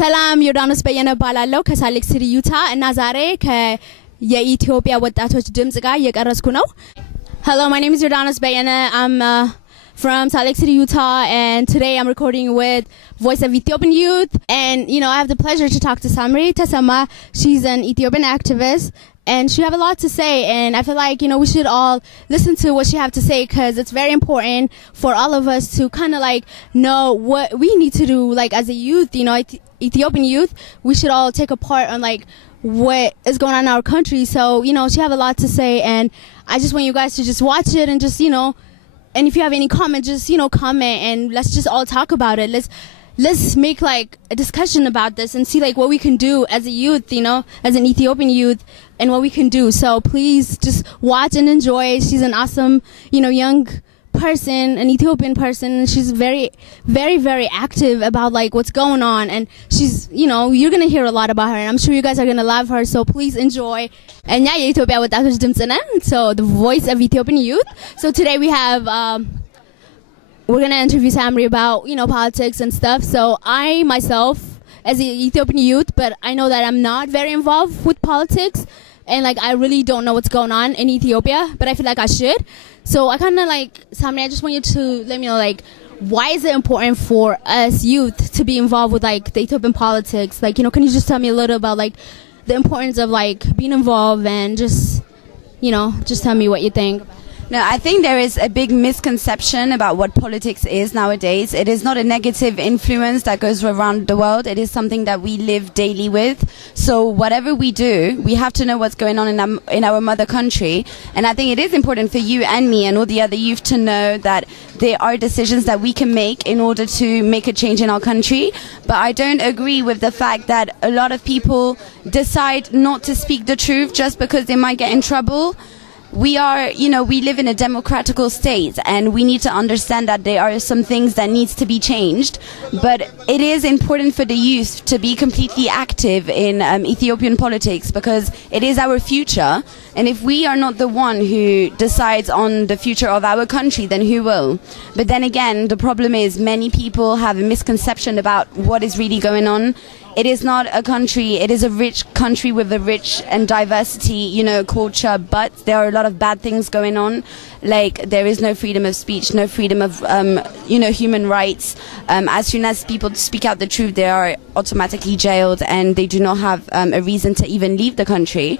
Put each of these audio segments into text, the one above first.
ሰላም ዮርዳኖስ በየነ ባላለው ከሳሌክ ሲቲ ዩታ እና ዛሬ ከየኢትዮጵያ ወጣቶች ድምጽ ጋር እየቀረስኩ ነው። Hello, my name is Yordanos Beyene. I'm from Samrawit City, Utah, and today I'm recording with Voice of Ethiopian Youth. And I have the pleasure to talk to Samrawit Tessema. She's an Ethiopian activist, and she have a lot to say. And I feel like we should all listen to what she have to say, because it's very important for all of us to kind of like know what we need to do. Like as a youth, Ethiopian youth, we should all take a part on like what is going on in our country. So she have a lot to say, and I just want you guys to just watch it and just and if you have any comment, just comment, and let's just all talk about it. Let's make like a discussion about this and see like what we can do as a youth, as an Ethiopian youth, and what we can do. So please just watch and enjoy. She's an awesome young person, an Ethiopian person. She's very, very, very active about like what's going on, and she's you're gonna hear a lot about her, and I'm sure you guys are gonna love her. So please enjoy. And yeah, Ethiopia ወጣቶች ድምጽ ነን. So the voice of Ethiopian youth. So today we have we're gonna interview Samri about politics and stuff. So I myself, as an Ethiopian youth, but I know that I'm not very involved with politics. And like I really don't know what's going on in Ethiopia, but I feel like I should. So I kind of like Samri, I just want you to let me know like why is it important for us youth to be involved with like the Ethiopian politics? Like can you just tell me a little about like the importance of like being involved, and just tell me what you think. No, I think there is a big misconception about what politics is nowadays. It is not a negative influence that goes around the world. It is something that we live daily with. So whatever we do, we have to know what's going on in our mother country. And I think it is important for you and me and all the other youth to know that there are decisions that we can make in order to make a change in our country. But I don't agree with the fact that a lot of people decide not to speak the truth just because they might get in trouble. We are, we live in a democratical state, and we need to understand that there are some things that needs to be changed. But it is important for the youth to be completely active in Ethiopian politics, because it is our future. And if we are not the one who decides on the future of our country, then who will? But then again, the problem is many people have a misconception about what is really going on. It is not a country, it is a rich country with a rich and diversity, culture, but there are a lot of bad things going on. Like there is no freedom of speech, no freedom of, human rights. As soon as people speak out the truth, they are automatically jailed, and they do not have a reason to even leave the country.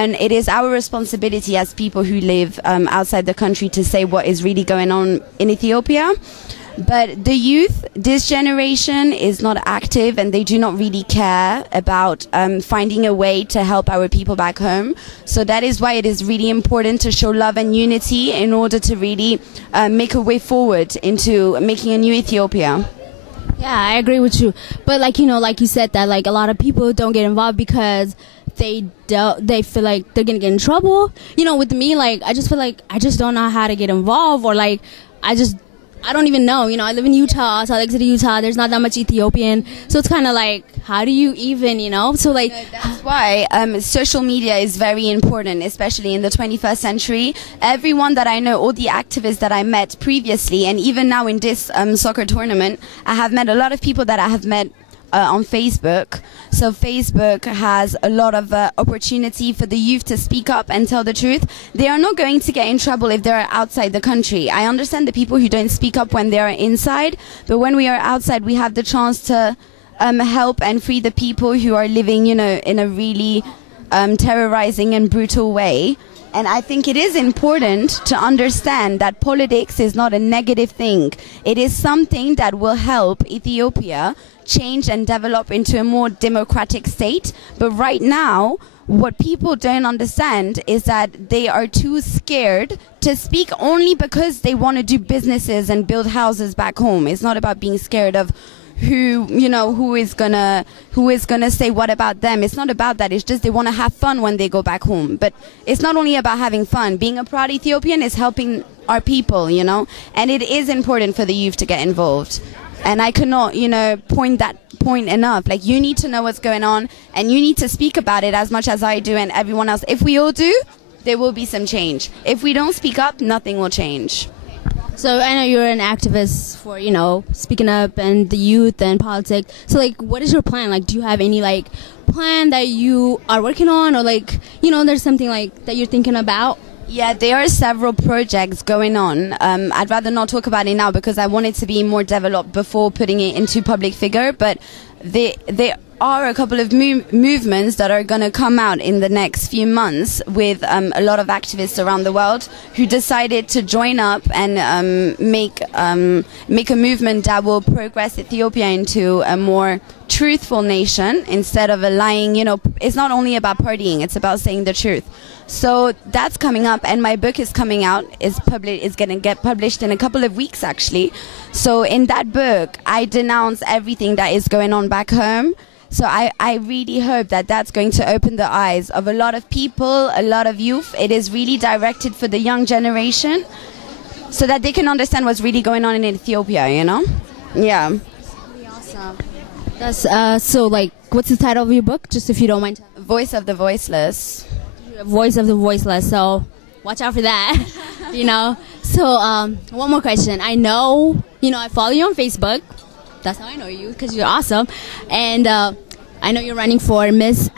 And it is our responsibility as people who live outside the country to say what is really going on in Ethiopia. But the youth, this generation is not active, and they do not really care about finding a way to help our people back home. So that is why it is really important to show love and unity in order to really make a way forward into making a new Ethiopia. Yeah, I agree with you. But like like you said that like a lot of people don't get involved because they feel like they're gonna get in trouble. With me, like I just feel like I just don't know how to get involved, or like I don't even know. I live in Utah, Samrawit City, Utah. There's not that much Ethiopian, so it's kind of like, how do you even, So like, that's why social media is very important, especially in the 21st century. Everyone that I know, all the activists that I met previously, and even now in this soccer tournament, I have met a lot of people that I have met on Facebook. So Facebook has a lot of opportunity for the youth to speak up and tell the truth. They are not going to get in trouble if they're outside the country. I understand the people who don't speak up when they are inside, but when we are outside, we have the chance to help and free the people who are living, in a really terrorizing and brutal way. And I think it is important to understand that politics is not a negative thing. It is something that will help Ethiopia change and develop into a more democratic state. But right now, what people don't understand is that they are too scared to speak only because they want to do businesses and build houses back home. It's not about being scared of who is gonna say what about them. It's not about that. It's just they want to have fun when they go back home. But it's not only about having fun. Being a proud Ethiopian is helping our people, and it is important for the youth to get involved. And I cannot, point enough. Like, you need to know what's going on, and you need to speak about it as much as I do and everyone else. If we all do, there will be some change. If we don't speak up, nothing will change. So I know you're an activist for, speaking up and the youth and politics. So like, what is your plan? Like, do you have any like plan that you are working on, or like, there's something like that you're thinking about? Yeah, there are several projects going on. I'd rather not talk about it now because I want it to be more developed before putting it into public figure. But there are a couple of movements that are going to come out in the next few months with a lot of activists around the world who decided to join up and make a movement that will progress Ethiopia into a more truthful nation instead of a lying, it's not only about partying, it's about saying the truth. So that's coming up, and my book is coming out. It's going to get published in a couple of weeks, actually. So in that book, I denounce everything that is going on back home. So I really hope that that's going to open the eyes of a lot of people, a lot of youth. It is really directed for the young generation so that they can understand what's really going on in Ethiopia, Yeah. That's really awesome. That's, so like, what's the title of your book, just if you don't mind? Voice of the Voiceless. Voice of the Voiceless, so watch out for that. So one more question. I know, I follow you on Facebook. That's how I know you, because you're awesome. And I know you're running for Miss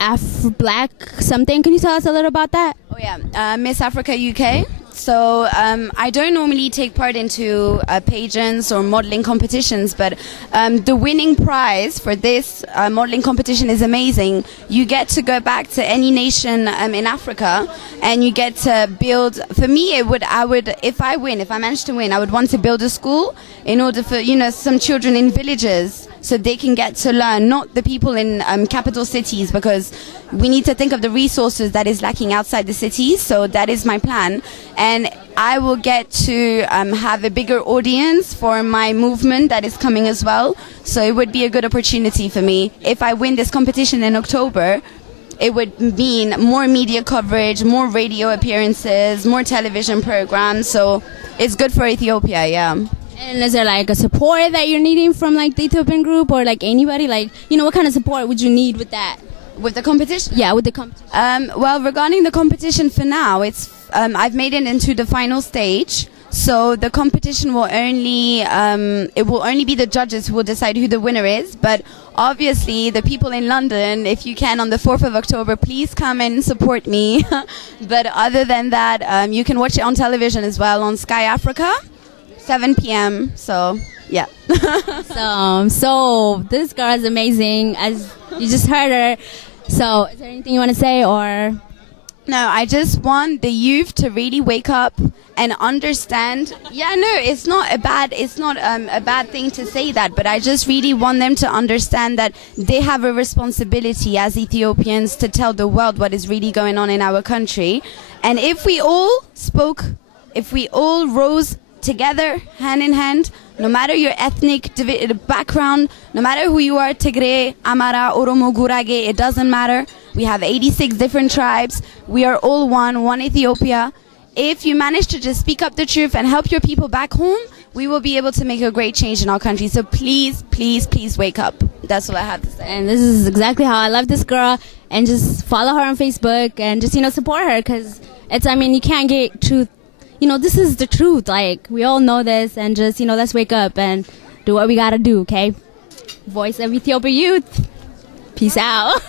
Black something. Can you tell us a little about that? Oh yeah, Miss Africa UK. So I don't normally take part into pageants or modeling competitions, but the winning prize for this modeling competition is amazing. You get to go back to any nation in Africa, and you get to build. For me, if I manage to win, I would want to build a school in order for some children in villages, so they can get to learn, not the people in capital cities, because we need to think of the resources that is lacking outside the cities. So that is my plan. And I will get to have a bigger audience for my movement that is coming as well. So it would be a good opportunity for me. If I win this competition in October, it would mean more media coverage, more radio appearances, more television programs. So it's good for Ethiopia, yeah. And is there like a support that you're needing from like the Ethiopian group, or like anybody? Like, what kind of support would you need with that? With the competition? Yeah, with the competition. Well, regarding the competition, for now, it's I've made it into the final stage. So the competition will only be the judges who will decide who the winner is. But obviously, the people in London, if you can, on the 4th of October, please come and support me. But other than that, you can watch it on television as well on Sky Africa, 7 p.m. So yeah. So this girl is amazing, as you just heard her. So is there anything you want to say, or? No, I just want the youth to really wake up and understand. Yeah, no, it's not a bad thing to say that, but I just really want them to understand that they have a responsibility as Ethiopians to tell the world what is really going on in our country. And if we all rose together, hand in hand, no matter your ethnic background, no matter who you are, Tigray, Amara, Oromo, Gurage, it doesn't matter. We have 86 different tribes. We are all one Ethiopia. If you manage to just speak up the truth and help your people back home, we will be able to make a great change in our country. So please, please, please wake up. That's all I have to say. And this is exactly how I love this girl. And just follow her on Facebook and just, support her, because you can't get truth. This is the truth. Like, we all know this, and just, let's wake up and do what we gotta do, okay? Voice of Ethiopia youth. Peace out.